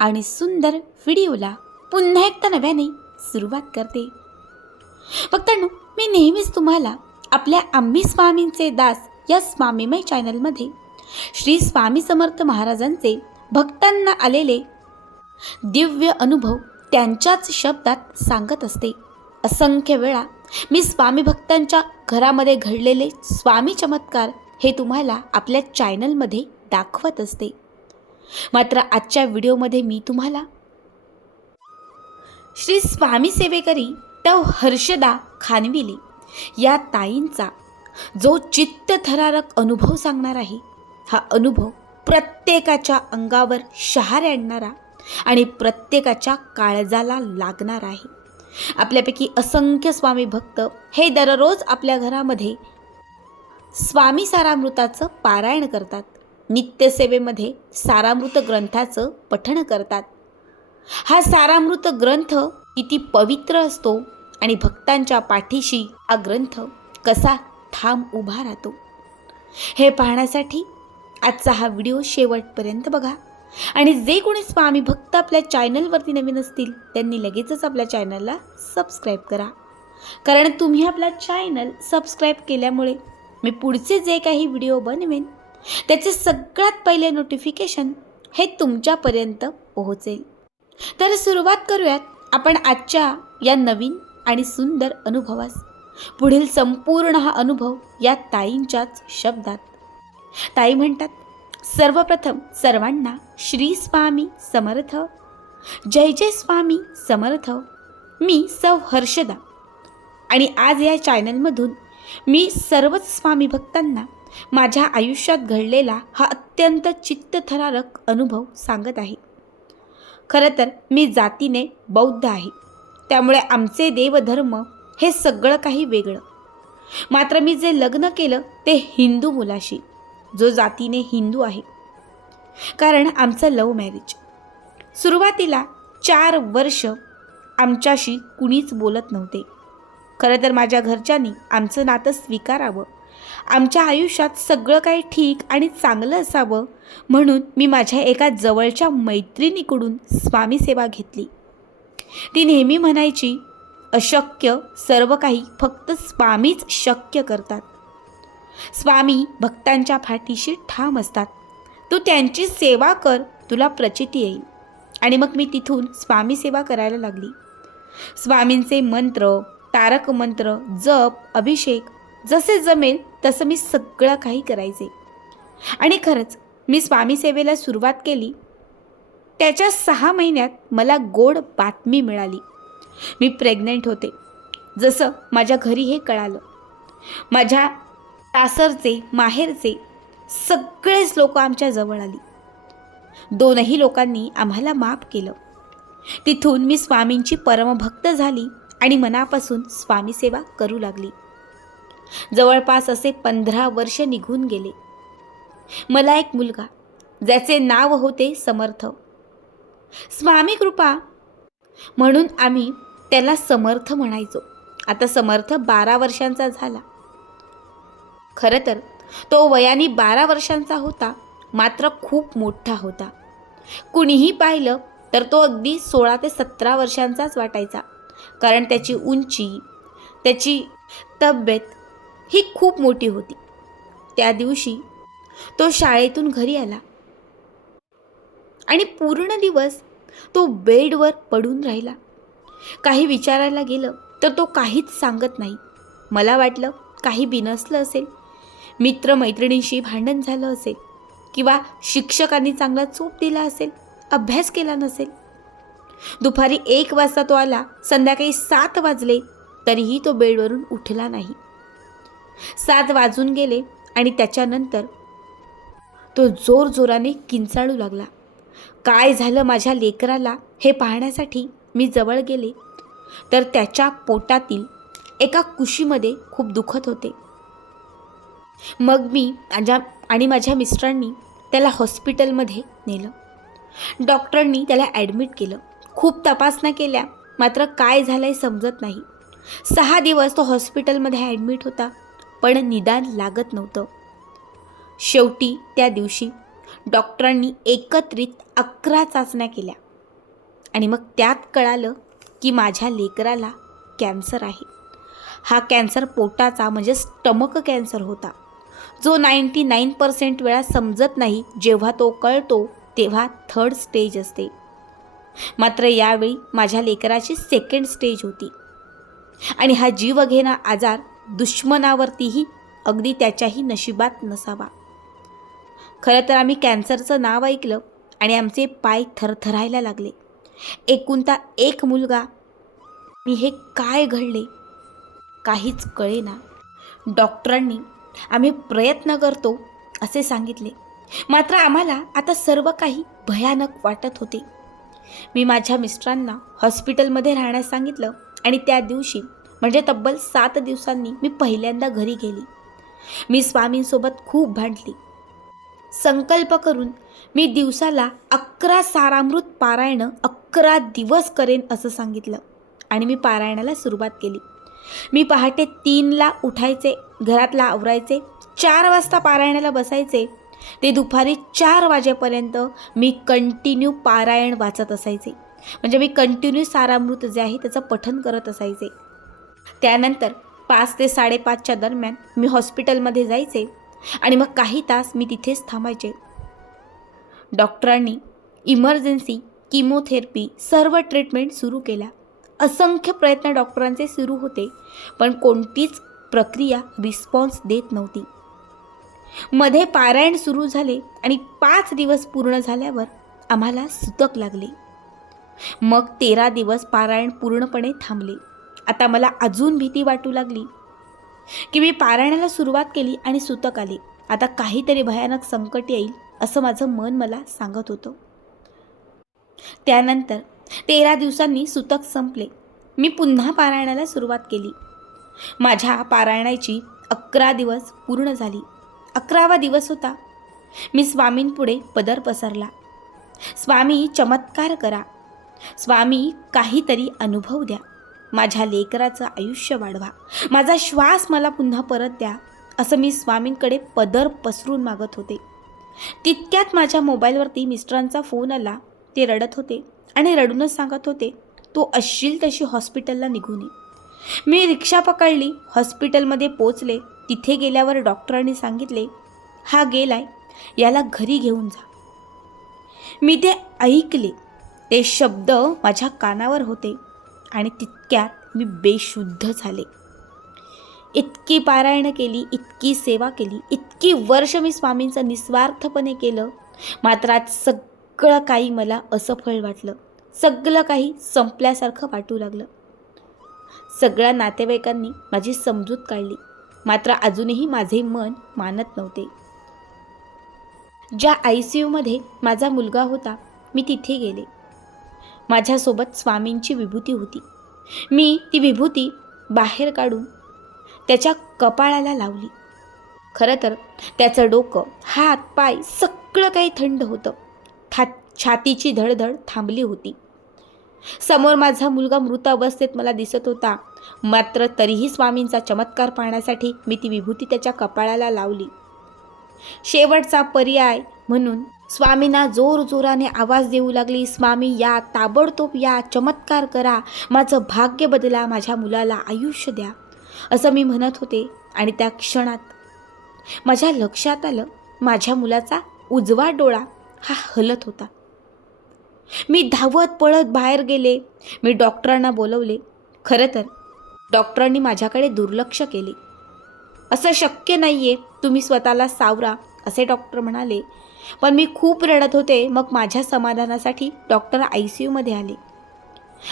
आणि सुंदर व्हिडिओला पुन्हा एकदा नव्याने सुरुवात करते. भक्तांनो मी नेहमीच तुम्हाला आपल्या आम्ही स्वामींचे दास या स्वामीमय चॅनलमध्ये श्री स्वामी समर्थ महाराजांचे भक्तांना आलेले दिव्य अनुभव त्यांच्याच शब्दात सांगत असते. असंख्य वेळा मी स्वामी भक्तांच्या घरामध्ये घडलेले स्वामी चमत्कार हे तुम्हाला आपल्या चॅनलमध्ये दाखवत असते. मात्र आजच्या व्हिडिओमध्ये मी तुम्हाला श्री स्वामी सेवेकरी तव हर्षदा खानविले या ताईंचा जो चित्तथरारक अनुभव सांगणार आहे हा अनुभव प्रत्येकाच्या अंगावर शहार आणणारा आणि प्रत्येकाच्या काळजाला लागणार आहे. आपल्यापैकी असंख्य स्वामी भक्त हे दररोज आपल्या घरामध्ये स्वामी सारामृताचं पारायण करतात. नित्यसेवेमध्ये सारामृत ग्रंथाचं पठण करतात. हा सारामृत ग्रंथ किती पवित्र असतो आणि भक्तांच्या पाठीशी हा ग्रंथ कसा ठाम उभा राहतो. हे पाहण्यासाठी आजचा हा व्हिडिओ शेवटपर्यंत बघा. आणि जे कोणी स्वामी भक्त आपल्या चॅनलवरती नवीन असतील त्यांनी लगेचच आपल्या चॅनलला सबस्क्राईब करा. कारण तुम्ही आपला चॅनल सबस्क्राईब केल्यामुळे मी पुढचे जे काही व्हिडिओ बनवेन त्याचे सगळ्यात पहिले नोटिफिकेशन हे तुमच्यापर्यंत पोहोचेल. तर सुरुवात करूयात आपण आजच्या या नवीन आणि सुंदर अनुभवास. पुढील संपूर्ण हा अनुभव या ताईंच्याच शब्दात. ताई म्हणतात सर्वप्रथम सर्वांना श्री स्वामी समर्थ जय जय स्वामी समर्थ मी सौ हर्षदा. आणि आज या चॅनलमधून मी सर्वच स्वामी भक्तांना माझ्या आयुष्यात घडलेला हा अत्यंत चित्तथरारक अनुभव सांगत आहे. खरं तर मी जातीने बौद्ध आहे. त्यामुळे आमचे देवधर्म हे सगळं काही वेगळं. मात्र मी जे लग्न केलं ते हिंदू मुलाशी जो जातीने हिंदू आहे. कारण आमचं लव मॅरेज. सुरुवातीला चार वर्ष आमच्याशी कुणीच बोलत नव्हते. खरं तर माझ्या घरच्यांनी आमचं नातं स्वीकारावं आमच्या आयुष्यात सगळं काही ठीक आणि चांगलं असावं म्हणून मी माझ्या एका जवळच्या मैत्रिणीकडून स्वामी सेवा घेतली. ती नेहमी म्हणायची अशक्य सर्व काही फक्त स्वामीच शक्य करतात. स्वामी भक्तांच्या फाटीशी ठाम असतात. तू त्यांची सेवा कर तुला प्रचिती येईल. आणि मग मी तिथून स्वामी सेवा करायला लागली. स्वामींचे मंत्र तारक मंत्र जप अभिषेक जसे जमेल तसं मी सगळं काही करायचे. आणि खरंच मी स्वामी सेवेला सुरुवात केली. त्याच्या सहा महिन्यात मला गोड बातमी मिळाली. मी प्रेग्नंट होते. जसं माझ्या घरी हे कळालं. माझ्या सासरचे माहेरचे सगळेच लोक आमच्या जवळ आली. दोनही लोकांनी आम्हाला माफ केलं. तिथून मी स्वामींची परमभक्त झाली आणि मनापासून स्वामीसेवा करू लागली. जवळपास असे पंधरा वर्ष निघून गेले. मला एक मुलगा ज्याचे नाव होते समर्थ. स्वामी कृपा म्हणून आम्ही त्याला समर्थ म्हणायचो. आता समर्थ बारा वर्षांचा झाला. खरं तर तो वयाने बारा वर्षांचा होता मात्र खूप मोठा होता. कुणीही पाहिलं तर तो अगदी सोळा ते सतरा वर्षांचाच वाटायचा. कारण त्याची उंची त्याची तब्येत ही खूप मोठी होती. त्या दिवशी तो शाळेतून घरी आला. आणि पूर्ण दिवस तो बेडवर पडून राहिला. काही विचारायला गेलं तर तो काहीच सांगत नाही. मला वाटलं काही बिनसलं असेल. मित्रमैत्रिणींशी भांडण झालं असेल किंवा शिक्षकांनी चांगला चूप दिला असेल अभ्यास केला नसेल. दुपारी एक वाजता तो आला संध्याकाळी सात वाजले तरीही तो बेडवरून उठला नाही. सात वाजून गेले आणि त्याच्यानंतर तो जोरजोराने किंचाळू लागला. काय झालं माझ्या लेकराला हे पाहण्यासाठी? मी जवळ गेले. तर त्याच्या पोटातील एका कुशीमध्ये खूप दुखत होते. मग मी माझ्या आणि माझ्या मिस्टरांनी त्याला हॉस्पिटलमध्ये नेलं. डॉक्टरांनी त्याला ॲडमिट केलं. खूप तपासण्या केल्या. मात्र काय झालं आहे समजत नाही. सहा दिवस तो हॉस्पिटलमध्ये ॲडमिट होता. पण निदान लागत नव्हतं. शेवटी त्या दिवशी डॉक्टरांनी एकत्रित अकरा चाचण्या केल्या. आणि मग त्यात कळालं की माझ्या लेकराला कॅन्सर आहे. हा कॅन्सर पोटाचा म्हणजे स्टमक कॅन्सर होता. जो नाईंटी नाईन पर्सेंट वेळा समजत नाही जेव्हा तो कळतो तेव्हा थर्ड स्टेज असते. मात्र यावेळी माझ्या लेकराची सेकंड स्टेज होती. आणि हा जीवघेणा आजार दुश्मनावरतीही अगदी त्याच्याही नशिबात नसावा. खरं तर आम्ही कॅन्सरचं नाव ऐकलं आणि आमचे पाय थरथरायला लागले. एकूणता एक मुलगा मी हे काय घडले? काहीच कळेना. डॉक्टरांनी आम्ही प्रयत्न करतो असे सांगितले. मात्र आम्हाला आता सर्व काही भयानक वाटत होते. मी माझ्या मिस्टरांना हॉस्पिटलमध्ये राहण्यास सांगितलं आणि त्या दिवशी म्हणजे तब्बल सात दिवसांनी मी पहिल्यांदा घरी गेली. मी स्वामींसोबत खूप भांडली. संकल्प करून मी दिवसाला अकरा सारामृत पारायणं अकरा दिवस करेन असं सांगितलं आणि मी पारायणाला सुरुवात केली. मी पहाटे तीनला उठायचे घरातला आवरायचे चार वाजता पारायणाला बसायचे. ते दुपारी चार वाजेपर्यंत मी कंटिन्यू पारायण वाचत असायचे. म्हणजे मी कंटिन्यू सारामृत जे आहे त्याचं पठन करत असायचे. त्यानंतर पाच ते साडेपाचच्या दरम्यान मी हॉस्पिटलमध्ये जायचे आणि मग काही तास मी तिथेच थांबायचे. डॉक्टरांनी इमर्जन्सी किमोथेरपी सर्व ट्रीटमेंट सुरू केल्या. असंख्य प्रयत्न डॉक्टरांचे सुरू होते पण कोणतीच प्रक्रिया रिस्पॉन्स देत नव्हती. मध्ये पारायण सुरू झाले आणि पाच दिवस पूर्ण झाल्यावर आम्हाला सुतक लागले. मग तेरा दिवस पारायण पूर्णपणे थांबले. आता मला अजून भीती वाटू लागली. की मी पारायणाला सुरुवात केली आणि सुतक आले. आता काहीतरी भयानक संकट येईल असं माझं मन मला सांगत होतं. त्यानंतर तेरा दिवसांनी सुतक संपले. मी पुन्हा पारायणाला सुरुवात केली. माझ्या पारायणाची अकरा दिवस पूर्ण झाली. अकरावा दिवस होता. मी स्वामींपुढे पदर पसरला. स्वामी चमत्कार करा. स्वामी काहीतरी अनुभव द्या. माझ्या लेकराचं आयुष्य वाढवा. माझा श्वास मला पुन्हा परत द्या असं मी स्वामींकडे पदर पसरून मागत होते. तितक्यात माझ्या मोबाईलवरती मिस्टरांचा फोन आला. ते रडत होते आणि रडूनच सांगत होते तो असशील तशी हॉस्पिटलला निघून ये. मी रिक्षा पकडली हॉस्पिटलमध्ये पोचले. तिथे गेल्यावर डॉक्टरांनी सांगितले हा गेलाय याला घरी घेऊन जा. मी ते ऐकले. ते शब्द माझ्या कानावर होते. आणि तितक्यात मी बेशुद्ध झाले. इतकी पारायणं केली इतकी सेवा केली इतकी वर्ष मी स्वामींचं निस्वार्थपणे केलं मात्र आज सगळं काही मला असफळ वाटलं. सगळं काही संपल्यासारखं वाटू लागलं. सगळ्या नातेवाईकांनी माझी समजूत काढली मात्र अजूनही माझे मन मानत नव्हते. ज्या आय सी यूमध्ये माझा मुलगा होता मी तिथे गेले. माझ्यासोबत स्वामींची विभूती होती. मी ती विभूती बाहेर काढून त्याच्या कपाळाला लावली. खरं तर त्याचं डोकं हात पाय सगळं काही थंड होतं. था छातीची धडधड थांबली होती. समोर माझा मुलगा मृत अवस्थेत मला दिसत होता. मात्र तरीही स्वामींचा चमत्कार पाहण्यासाठी मी ती विभूती त्याच्या कपाळाला लावली. शेवटचा पर्याय म्हणून स्वामींना जोर जोराने आवाज देऊ लागली स्वामी या ताबडतोब या चमत्कार करा. माझं भाग्य बदला माझ्या मुलाला आयुष्य द्या. असं मी म्हणत होते आणि त्या क्षणात माझ्या लक्षात आलं माझ्या मुलाचा उजवा डोळा हा हलत होता. मी धावत पळत बाहेर गेले. मी डॉक्टरांना बोलवले खरं तर डॉक्टरांनी माझ्याकडे दुर्लक्ष केले. असं शक्य नाही आहे तुम्ही स्वतःला सावरा असे डॉक्टर म्हणाले. पण मी खूप रडत होते. मग माझ्या समाधानासाठी डॉक्टर आय सी यूमध्ये आले.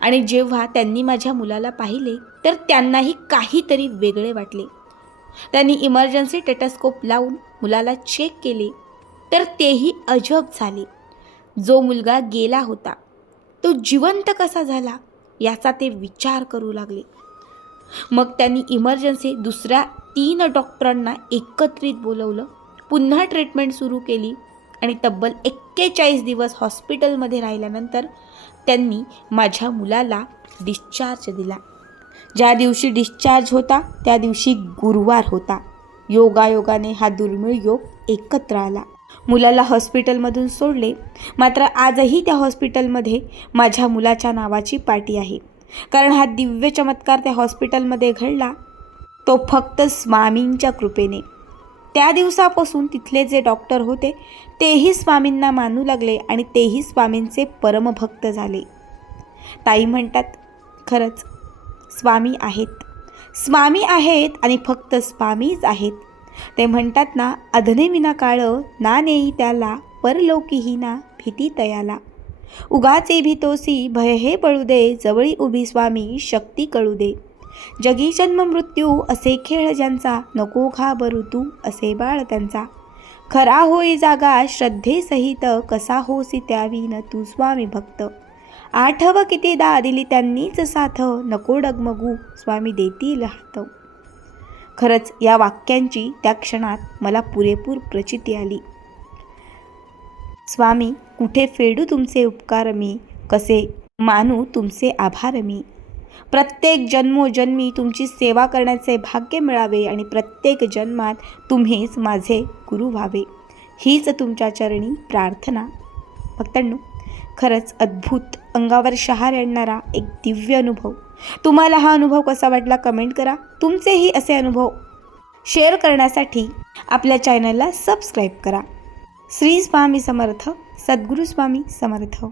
आणि जेव्हा त्यांनी माझ्या मुलाला पाहिले तर त्यांनाही काहीतरी वेगळे वाटले. त्यांनी इमर्जन्सी टेटस्कोप लावून मुलाला चेक केले तर तेही अजब झाले. जो मुलगा गेला होता तो जिवंत कसा झाला याचा ते विचार करू लागले. मग त्यांनी इमर्जन्सी दुसऱ्या तीन डॉक्टरांना एकत्रित बोलवलं. पुन्हा ट्रीटमेंट सुरू केली. आणि तब्बल एक्केचाळीस दिवस हॉस्पिटलमध्ये राहिल्यानंतर त्यांनी माझ्या मुलाला डिस्चार्ज दिला. ज्या दिवशी डिस्चार्ज होता त्या दिवशी गुरुवार होता. योगायोगाने हा दुर्मिळ योग एकत्र आला. मुलाला हॉस्पिटलमधून सोडले. मात्र आजही त्या हॉस्पिटलमध्ये माझ्या मुलाच्या नावाची पाटी आहे. कारण हा दिव्य चमत्कार त्या हॉस्पिटलमध्ये घडला तो फक्त स्वामींच्या कृपेने. त्या दिवसापासून तिथले जे डॉक्टर होते तेही स्वामींना मानू लागले आणि तेही स्वामींचे परमभक्त झाले. ताई म्हणतात खरंच स्वामी आहेत. स्वामी आहेत आणि फक्त स्वामीच आहेत. ते म्हणतात ना अधने विना काळ ना नेई त्याला परलोकीही ना भीती तयाला. उगाचे भीतोसी भय हे पळू दे जवळी उभी स्वामी शक्ती कळू दे. जगी जन्म मृत्यू असे खेळ ज्यांचा नको घाबरू तू असे बाळ त्यांचा. खरा होई जागा श्रद्धेसहित कसा होसी त्यावीन तू स्वामी भक्त. आठव कितीदा दिली त्यांनीच साथ नको डगमगू स्वामी देतील हात. खरंच या वाक्यांची त्या क्षणात मला पुरेपूर प्रचिती आली. स्वामी कुठे फेडू तुमचे उपकार मी? कसे मानू तुमचे आभार मी? प्रत्येक जन्मोजन्मी तुमची सेवा करण्याचे भाग्य मिळावे आणि प्रत्येक जन्मात तुम्हीच माझे गुरु व्हावे. हीच तुमच्या चरणी प्रार्थना. भक्तांनो खरंच अद्भुत अंगावर शहार आणणारा एक दिव्य अनुभव. तुम्हाला हा अनुभव कसा वाटला कमेंट करा. तुमचेही असे अनुभव शेअर करण्यासाठी आपल्या चॅनलला सबस्क्राईब करा. श्री स्वामी समर्थ सद्गुरू स्वामी समर्थ.